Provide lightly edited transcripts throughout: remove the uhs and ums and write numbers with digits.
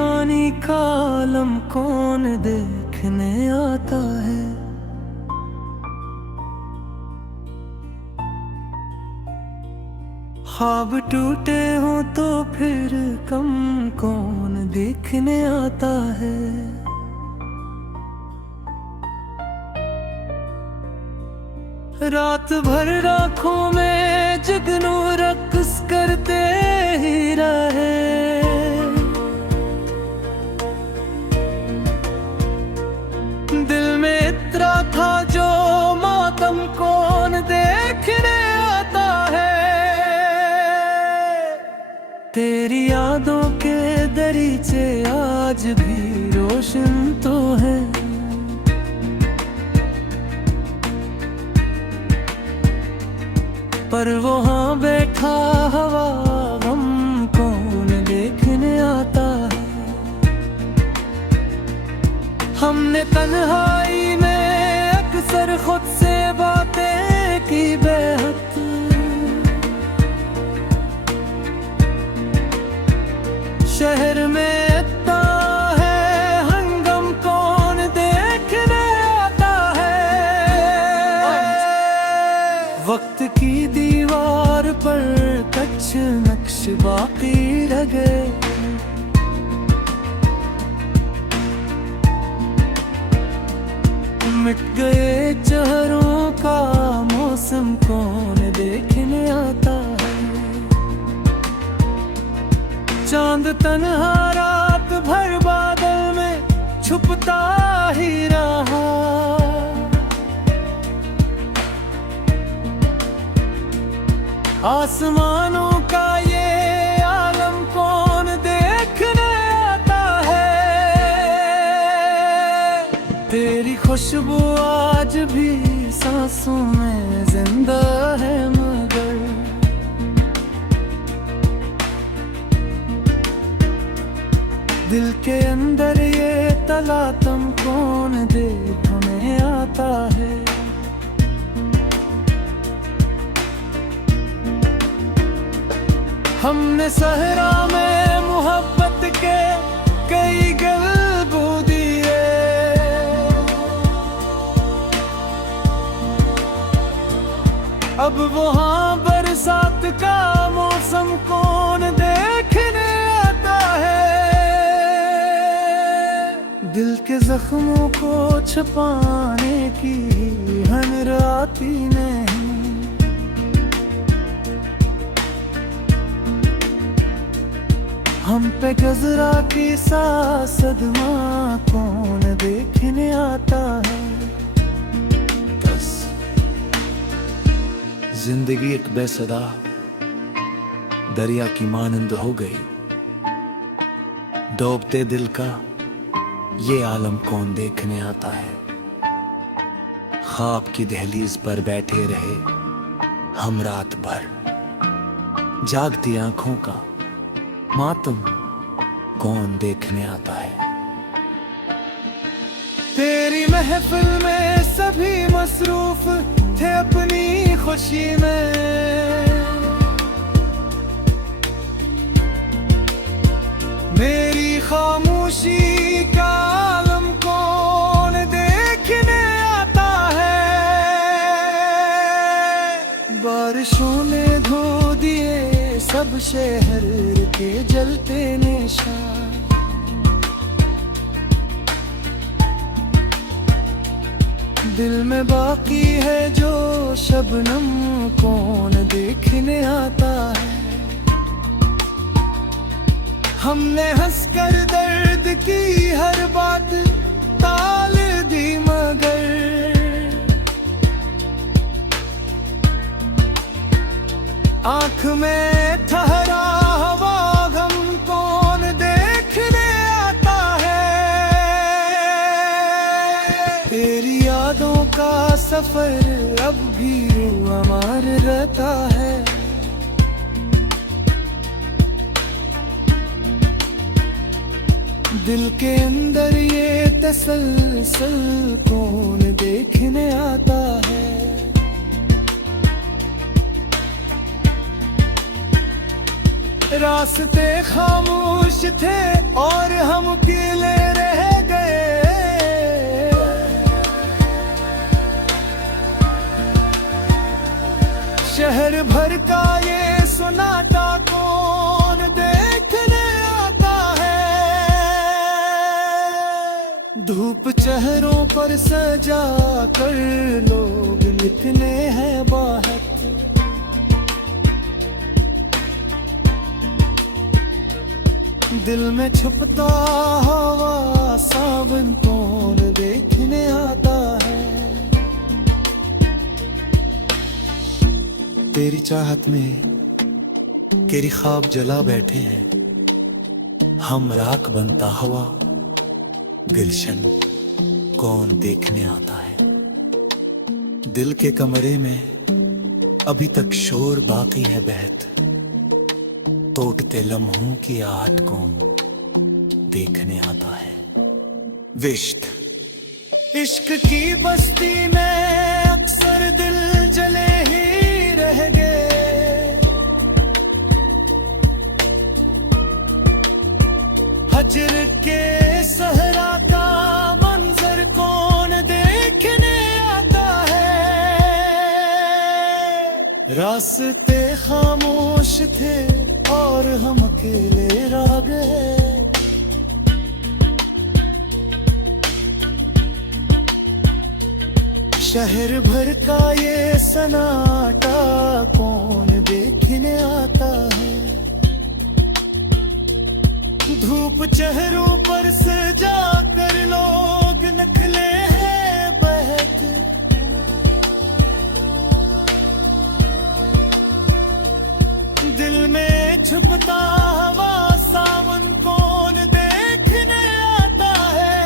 वीरानी का आलम कौन देखने आता है। ख्वाब टूटे हो तो फिर कम कौन देखने आता है। रात भर आँखों में जुगनू रक्स करते ही रहे। दिल में इतना था जो मातम कौन देखने आता है। तेरी यादों के दरीचे आज भी रोशन तो है। पर वहाँ बैठा हवा गम कौन देखने आता है। हमने तन्हाई में अक्सर खुद से बातें की बेहद। शहर में इतना है हंगम कौन देखने आता है। वक्त की दीवार पर कच्छ नक्श बाकी रह गए। मिट गए चेहरों का मौसम कौन देखने आता है। चांद तन्हा रात भर बादल में छुपता ही रहा। आसमानों का ये आलम कौन देखने आता है। तेरी खुशबू आज भी सांसों में जिंदा है मगर दिल के अंदर ये तलातम कौन देखने आता है। हमने सहरा में मोहब्बत के कई गल्बू दिए। अब वहाँ बरसात का मौसम कौन देखने आता है। दिल के जख्मों को छुपाने की हनर आती नहीं। हम पे गजरा की सा सदमा कौन देखने आता है। बस जिंदगी एक बेसदा दरिया की मानंद हो गई। डूबते दिल का ये आलम कौन देखने आता है। ख्वाब की दहलीज पर बैठे रहे हम रात भर। जागती आंखों का मातम कौन देखने आता है। तेरी महफिल में सभी मसरूफ थे अपनी खुशी में। मेरी खामोशी का आलम कौन देखने आता है। बारिशों ने धो दिए सब शहर के जलते निशान। दिल में बाकी है जो शबनम कौन देखने आता है। हमने हंसकर दर्द की हर बात टाल दी मगर आँख में ठहरा हवा गम कौन देखने आता है। तेरी यादों का सफर अब भी अमर रहता है। दिल के अंदर ये तसलसल कौन देखने आता है। रास्ते खामोश खामोश थे और हम अकेले रह गए। शहर भर का ये सन्नाटा कौन देखने आता है। धूप चेहरों पर सजा कर लोग निकले हैं बाहर। दिल में छुपता हवा सावन कौन देखने आता है। तेरी चाहत में तेरी ख्वाब जला बैठे हैं। हम राख बनता हवा गुलशन कौन देखने आता है। दिल के कमरे में अभी तक शोर बाकी है बहत। तोड़ते लम्हों की आहट कौन देखने आता है। विश्त इश्क की बस्ती में अक्सर दिल जले ही रह गए। हजर के सहरा का मंजर कौन देखने आता है। रास्ते खामोश थे और हम अकेले रह गए। शहर भर का ये सन्नाटा कौन देखने आता है। धूप चेहरों पर सजा कर लोग निकले हैं बहक। दिल में छुपता हवा सावन कौन देखने आता है।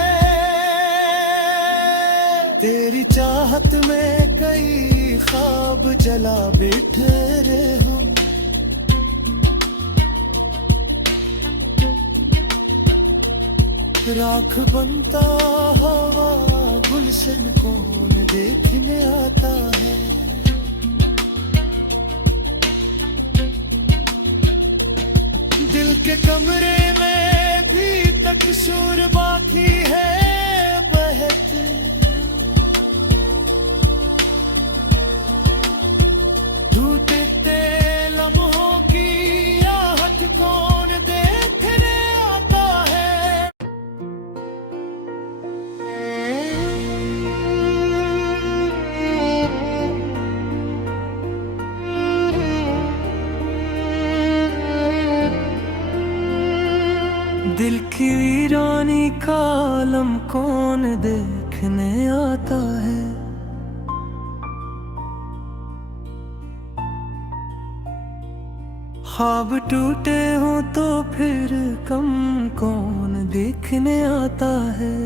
तेरी चाहत में कई ख्वाब जला बिखरे हम। राख बनता हवा गुलशन कौन देखने आता है। दिल के कमरे में भी तक शोर बाकी है बहत। टूटते लम्हों की आहट कौन देखने आता है। दिल की वीरानी का आलम कौन देखने आता है। ख्वाब टूटे हो तो फिर कम कौन देखने आता है।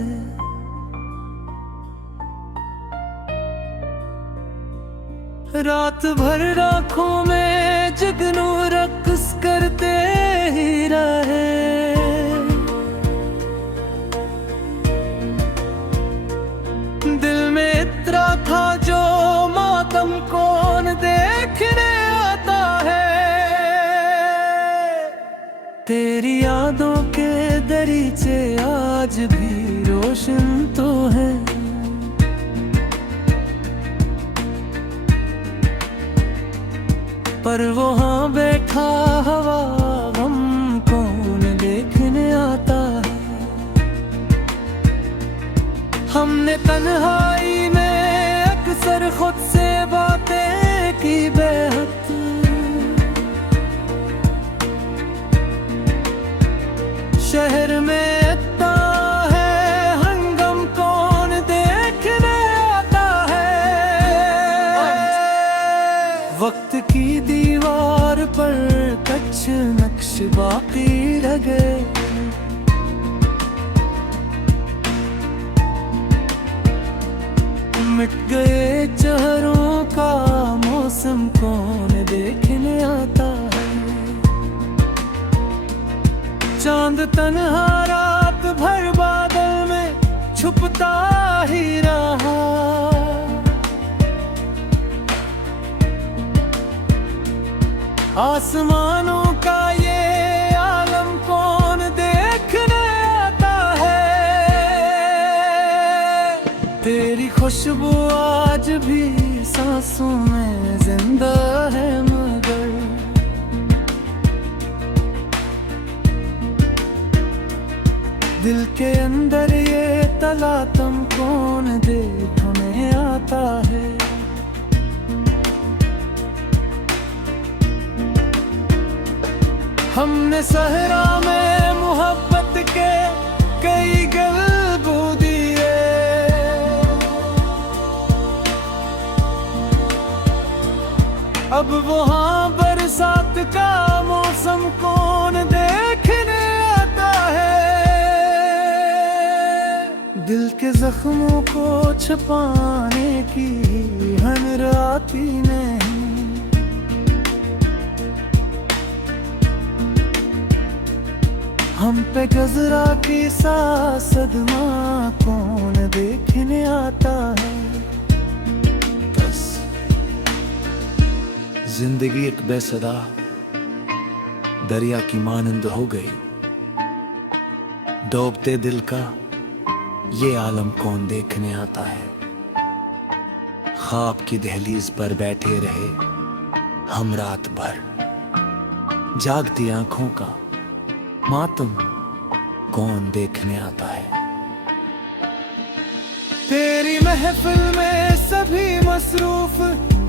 रात भर राखों में जुगनू रक्स करते ही रहे। दिल में इतना था जो मातम कौन देखने आता है। तेरी यादों के दरीचे आज भी रोशन तो है। पर वहाँ बैठा हवा गम कौन देखने आता है। हमने तन्हाई में अक्सर खुद से बातें की बेहद। शहर में इतना है हंगम कौन देखने आता है। वक्त की दीवार पर कच्छ नक्श बाकी रह गए। मिट गए चेहरों का मौसम कौन देखने आता है। चांद तन्हा रात भर बादल में छुपता ही रहा। आसमानों का ये आलम कौन खुशबू आज भी सांसों में जिंदा है, मगर दिल के अंदर ये तलातम कौन देखने आता है। हमने सहरा में मोहब्बत के कई गल्बू दिए, अब वहाँ बरसात का मौसम कौन देखने आता है। दिल के जख्मों को छुपाने की हनर आती नहीं, हम पे गजरा की सा सदमा कौन देखने आता है। बस जिंदगी एक बेसदा दरिया की मानंद हो गई, डूबते दिल का ये आलम कौन देखने आता है। ख्वाब की दहलीज पर बैठे रहे हम रात भर, जागती आंखों का मातम कौन देखने आता है। तेरी महफिल में सभी मसरूफ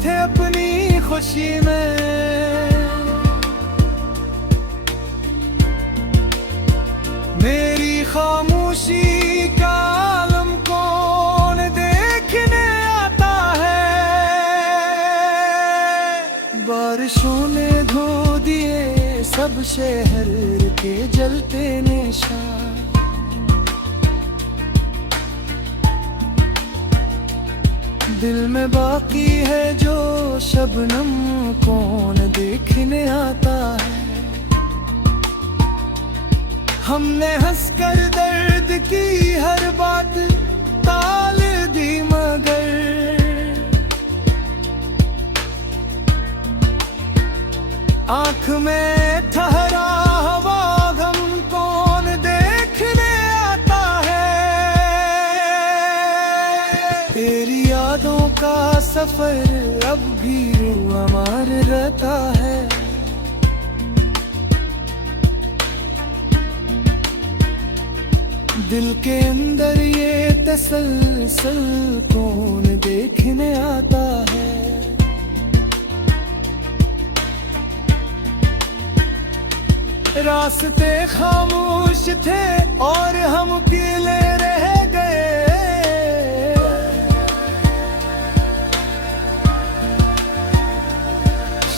थे अपनी खुशी में, मेरी खामोशी का आलम कौन देखने आता है। बारिशों ने धो दिए सब शहर के जलते निशान, दिल में बाकी है जो शबनम कौन देखने आता है। हमने हंसकर दर्द की हर बात टाल दी, मगर आँख में ठहरा हवा गम कौन देखने आता है। तेरी यादों का सफर अब भी अमर रहता है, दिल के अंदर ये तसलसल कौन देखने आता है। रास्ते खामोश थे और हम अकेले रह गए,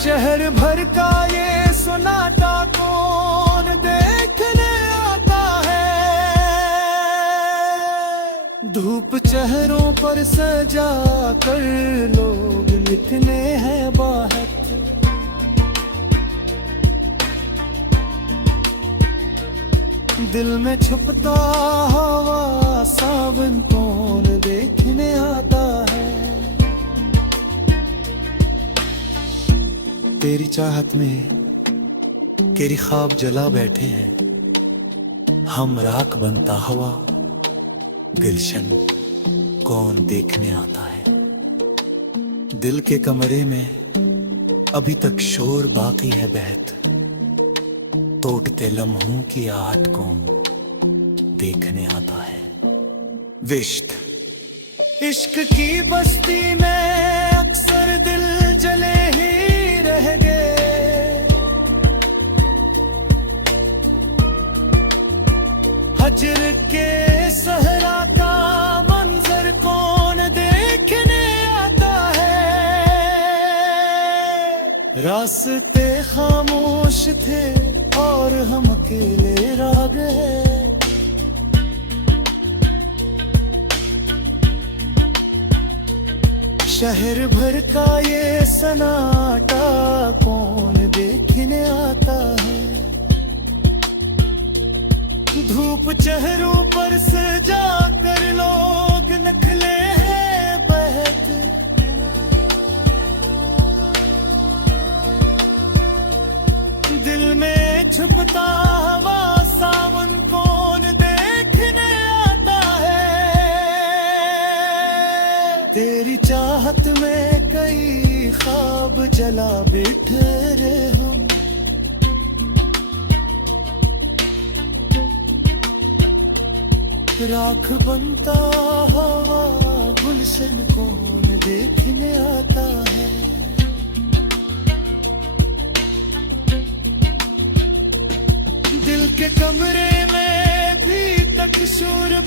शहर भर का ये सन्नाटा कौन देखने आता है। धूप चेहरों पर सजा कर लोग लिखने हैं बाहर, दिल में छुपता हवा सावन कौन देखने आता है। तेरी चाहत में तेरी ख्वाब जला बैठे हैं, हम राख बनता हवा गुलशन कौन देखने आता है। दिल के कमरे में अभी तक शोर बाकी है बहत, टूटते लम्हों की आहट कौन देखने आता है। विश्क इश्क की बस्ती में अक्सर दिल जले ही रह गए, हजर के सहरा का मंजर कौन देखने आता है। रास्ते खामोश थे और हम अकेले रह गए, शहर भर का ये सन्नाटा कौन देखने आता है। धूप चेहरों पर सजा कर लोग नखले हैं बहत, दिल में छुपता हवा सावन कौन देखने आता है। ख्वाब जला बैठे रे हम। राख बनता हवा गुलशन कौन देखने आता है। दिल के कमरे में भी तक शोर